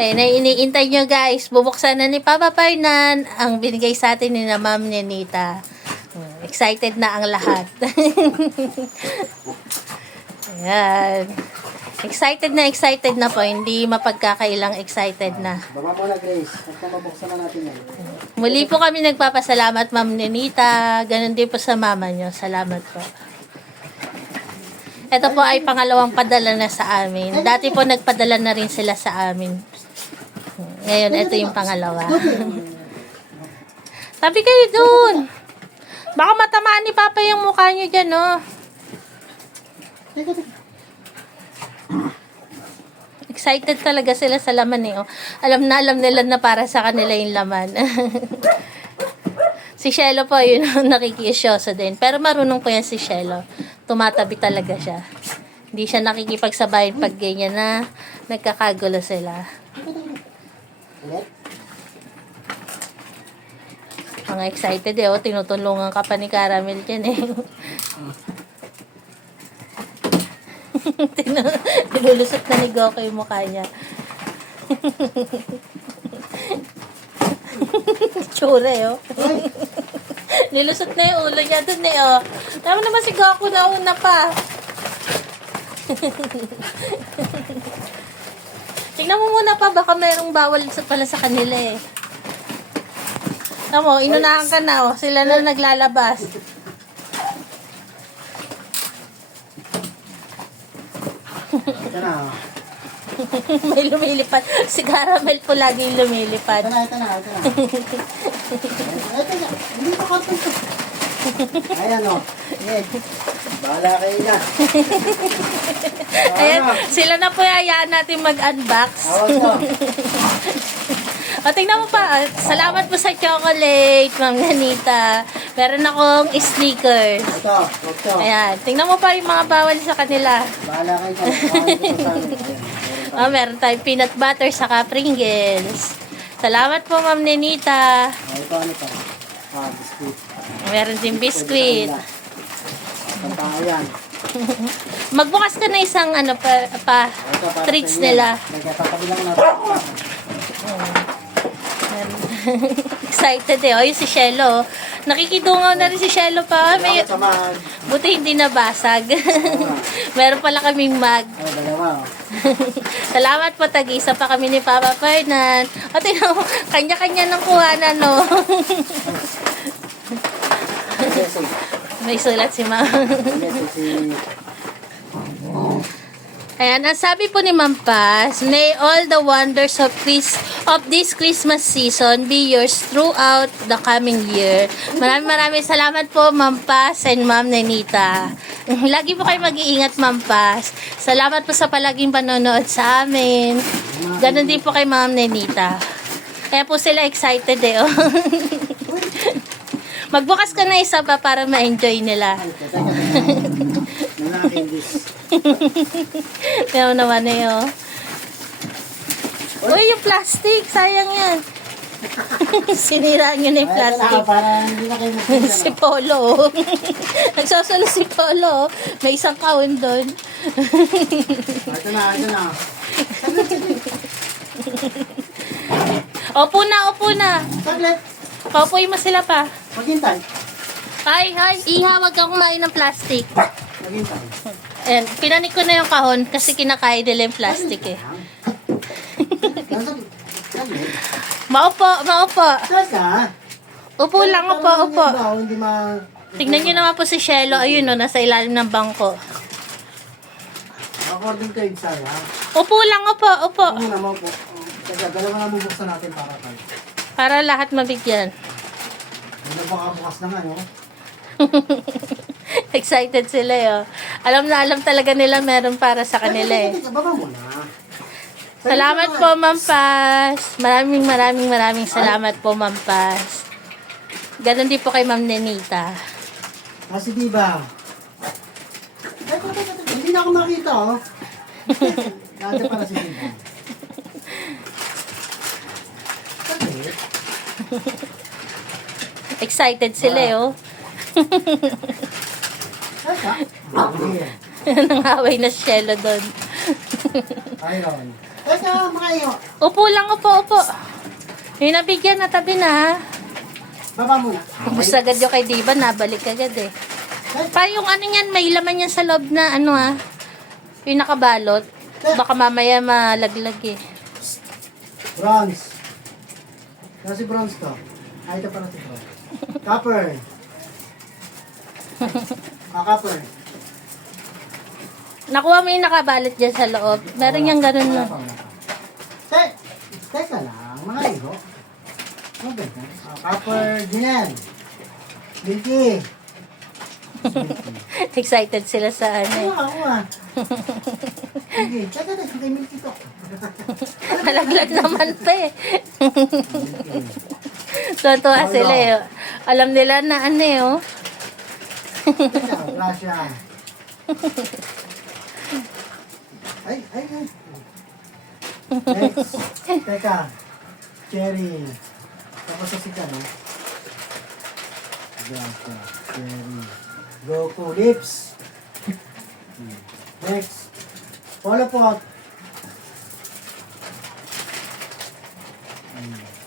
Eh, na iniintay nyo guys. Bubuksan na ni Papa Fernan ang binigay sa atin ni na Ma'am Nenita. Excited na ang lahat. Ayan. Excited na po. Hindi mapagkakailang excited na. Baba mo na, Grace. At mabuksan na natin yan. Muli po kami nagpapasalamat, Ma'am Nenita. Ganon din po sa mama nyo. Salamat po. Ito po ay pangalawang padala na sa amin. Dati po nagpadala na rin sila sa amin. Ngayon, ito yung pangalawa. Tabi kayo dun. Baka matamaan ni Papa yung mukha nyo dyan, no? Excited talaga sila sa laman, eh. Oh. Alam nila na para sa kanila yung laman. Si Shelo po, yun, nakikisyoso din. Pero marunong po yan si Shelo. Tumatabi talaga siya. Hindi siya nakikipagsabayin pag ganyan na nagkakagulo sila. Mga excited eh, oh. Tinutulungan ka pa ni Caramel dyan eh. Nilulusot na ni Goku yung mukha niya. Tsura eh, oh. Nilusot na yung ulo niya dun eh, oh. Tama naman si Goku na una pa. Tingnan mo muna pa, baka mayroong bawal pala sa kanila eh. Tama mo, inunahan ka na, oh. Sila na naglalabas. Ito na. May lumilipad. Si Caramel po laging lumilipad. Ito na. Ito na. Hindi pa karton to. Ayan o. Ayan. Bahala kayo na. Ayan, sila na po hayaan natin mag-unbox. O, tingnan mo pa. Salamat po sa chocolate, Ma'am Nenita. Meron akong sneakers. Ito. Ayan, tingnan mo pa yung mga bawal sa kanila. Bahala kayo na. Meron tayong peanut butter saka Pringles. Salamat po, Ma'am Nenita. Ito ano pa? Biscuit. Meron din biscuit. Pantayan. Magbukas ka na isang ano pa treats nila. Nagkatabi lang natin. Excited eh. O, yung si Shelo. Nakikidungaw na rin si Shelo pa. May, buti hindi nabasag. Meron pala kaming mag. Dalawa. Salamat po. Tag-isa pa kami ni Papa Fernan. O, tingnan mo. Kanya-kanya ng kuhanan, no? May sulat si Mama. Ayan, ang sabi po ni Ma'am Paz, may all the wonders of this Christmas season be yours throughout the coming year. Maraming salamat po, Ma'am Paz and Ma'am Nenita. Lagi po kayo mag-iingat, Ma'am Paz. Salamat po sa palaging panonood sa amin. Ganon din po kay Ma'am Nenita. Kaya po sila excited eh. Oh. Magbukas ka na isa pa para ma-enjoy nila. Kaya naman eh, oh. Uy, yung plastic. Sayang yan. Sinira nyo na yung plastic. Si Polo. Nagsasalo si Polo. May isang kahon doon. Ito na. Opo na. Saglit. Paupuin mo sila pa. Maghintay. Hi. Iha, wag kang kumain ng plastic. Maghintay. Ayan, pinanik ko na yung kahon kasi kinakain nila yung plastic eh. Maupo. Upo lang, upo. Tignan nyo naman po si Shelo. Ayun o, nasa ilalim ng bangko. According to Idsay, ha? Upo lang, upo. Muna mo po. Kasi dalawa na bubuksan natin para kayo. Para lahat mabigyan. Ano baka bukas naman, no? Excited sila eh. Alam talaga nila meron para sa kanila eh. Baba mo na. Salamat po, Ma'am Paz. Maraming salamat po, Ma'am Paz. Ganon din po kay Ma'am Nenita. Kasi diba? Hindi na ako makita, oh. Dati para si Diba. Excited sila eh, oh. Sasa? Nangaway na si Shelo doon. Ayun. Teka, mga iyo. Upo lang, upo. Yung nabigyan na tabi na, ha? Baba muna. Ubus agad yung kay Diva, nabalik agad eh. Pa yung ano yan, may laman yan sa loob na ano ha. Yung nakabalot. Baka mamaya malaglag eh. Bronze. Nasi bronze to. Ay, ito pa na si bronze. Copper. Copper. Nakuha mo yung nakabalot dyan sa loob. Meron yung ganun na. Teka lang, mga iyo. Ano ba ito? Copper, Ginel. Milky. Excited sila sa ano eh. Ako ah. Sige, teka, kay Milky to. Nalaglag naman pa eh. Tuwa sila eh. Alam nila na ano eh oh. Teka, Russia. Ay. Next. Teka. Cherry. Tapos sa sika, no? Grasa. Cherry. Goku. Lips. Next. Polo pot.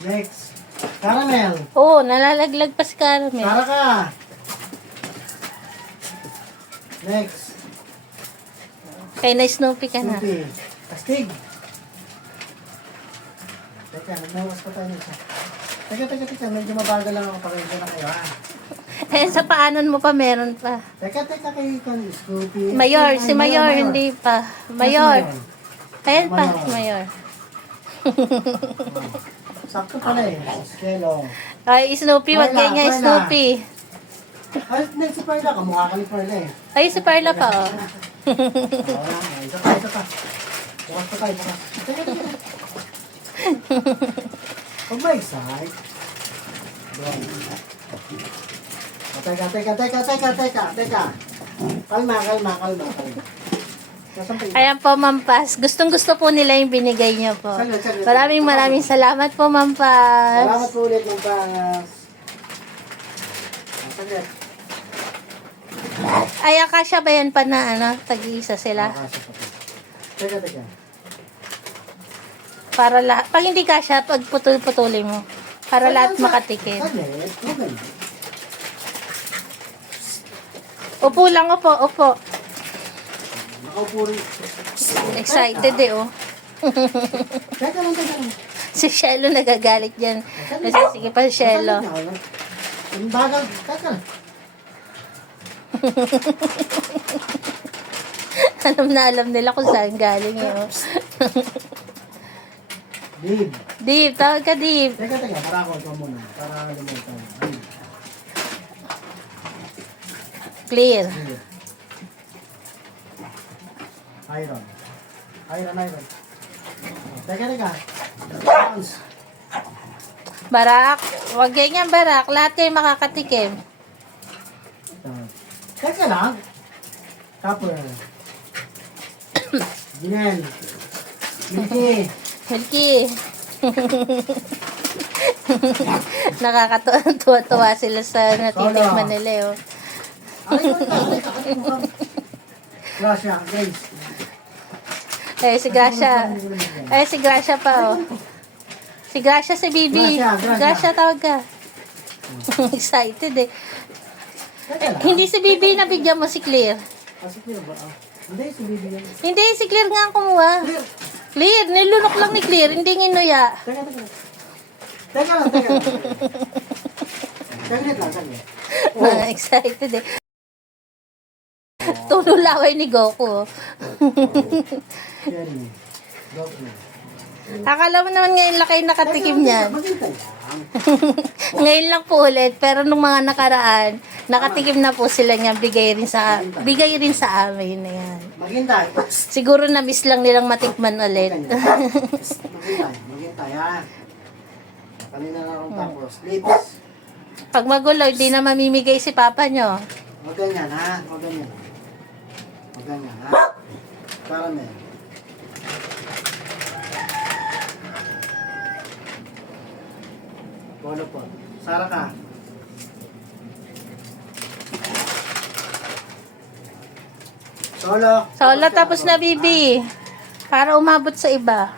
Next. Caramel. Oo, nalalaglag pa si Caramel. Sara ka. Next. Kay na Snoopy ka na. Snoopy. Astig. Teka, nagmawas pa tayo isa. Teka. Medyo mabagal lang ako. Pakinggan na kayo, ha? Eh, sa paanan mo pa meron pa. Teka, kay Snoopy. Mayor, si Mayor, hindi pa. Mayor. Ayan pa, Mayor. Mayor. Sakto pala eh. Cielo. Ay, Snoopy, wag Perla, ganyan, Perla. Snoopy. Ay, next si Perla. Kamukha ka ni Perla eh. Ay, si Perla pa, oh. Isa pa. Bukas pa tayo, bukas. Teka. Huwag ma-excite. Doon. Teka. Kalma. Nasampay. Ayan po, Ma'am Paz. Gustong-gusto po nila yung binigay niyo po. Saglit. Maraming salamat po, Ma'am Paz. Salamat po ulit ng pangas. Saglit. Ay, akasya ba yan pa na, ano, tag-iisa sila? Teka. Para lahat, pag hindi kasya, pag putol-putulin mo. Para lahat makatikim. Saglit. Okay. Upo lang, upo. Nakaupo rin. Excited eh, oh. Teka lang. Si Shelo nagagalit dyan. Sige pa, Shelo. Ang bagal. Teka lang. Alam nila kung saan galing eh, oh. Dib. Dib, tawag ka, Dib. Teka. Para ako ito muna. Para lumitan. Dib. Clear. Dib. Iron. Teka. Bounce. Barak. Huwag ganyan, Barak. Lahat kayo makakatikim. Teka lang. Copper. Ginel. Milky. Milky. Nakakatuwa sila sa natitikman nila, eh, oh. Gracia. Grace. Si Gracia pa, oh. Si Gracia, si Bibi. Gracia. Gracia, tawag ka. Excited, eh. Teka lang. Hindi si Bibi, nabigyan mo si Claire. Si Clear ba? Hindi, si Bibi yan. Hindi, si Claire nga ang kumuha. Clear. Claire, nilunok lang ni Claire, hindi nginuya. Teka lang. Saglit lang. Excited, eh. Tululaway ni Goku, oh. Cherry. Goku. Akala mo naman ngayon lang kayo nakatikim niyan. Maghintay lang. Ngayon lang po ulit, pero nung mga nakaraan, nakatikim na po sila niyan, bigay rin sa amin na yan. Maghintay. Siguro na-miss lang nilang matikman ulit. Maghintay ha. Kanina na akong tapos. Lips. Pag magulo, hindi na mamimigay si Papa nyo. Huwag ganyan ha. Caramel. Polo po. Sara ka. Solo. Solo tapos na, Bibi. Para umabot sa iba.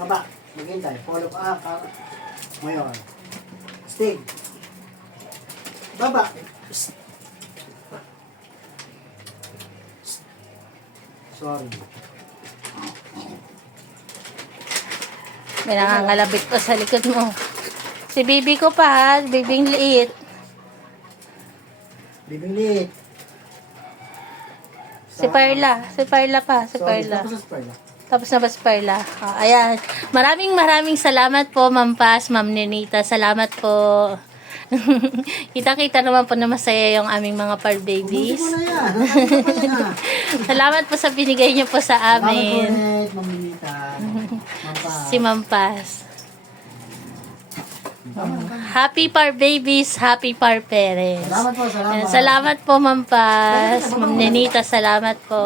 Baba. Maghintay. Follow up. Ngayon. Stig. Baba. Psst. Psst. Sorry. May nangangalabit pa sa likod mo. Si baby ko pa ha, bibing liit. Bibing liit. Si Perla pa, si Sorry. Perla. Tapos sa Perla. Tapos na ba si Perla? Ayan. Maraming salamat po, Ma'am Paz, Ma'am Nenita. Salamat po. Kita-kita naman po na masaya yung aming mga par babies. Ubusin mo na yan. Ano pa yan ha? Salamat po sa binigay niyo po sa Salamat po amin. ulit, Maminita. Mampa. Si Ma'am Paz. Happy par babies, happy par parents. Salamat po, salamat. Ayan, salamat po, Ma'am Paz. Ma'am Nenita, salamat po.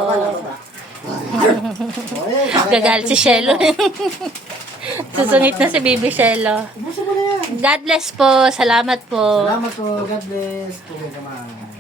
Gagal si Shelo. Susungit na si Baby Shelo. Ubusin mo na yan. God bless po. Salamat po. Salamat po. God bless. Okay naman.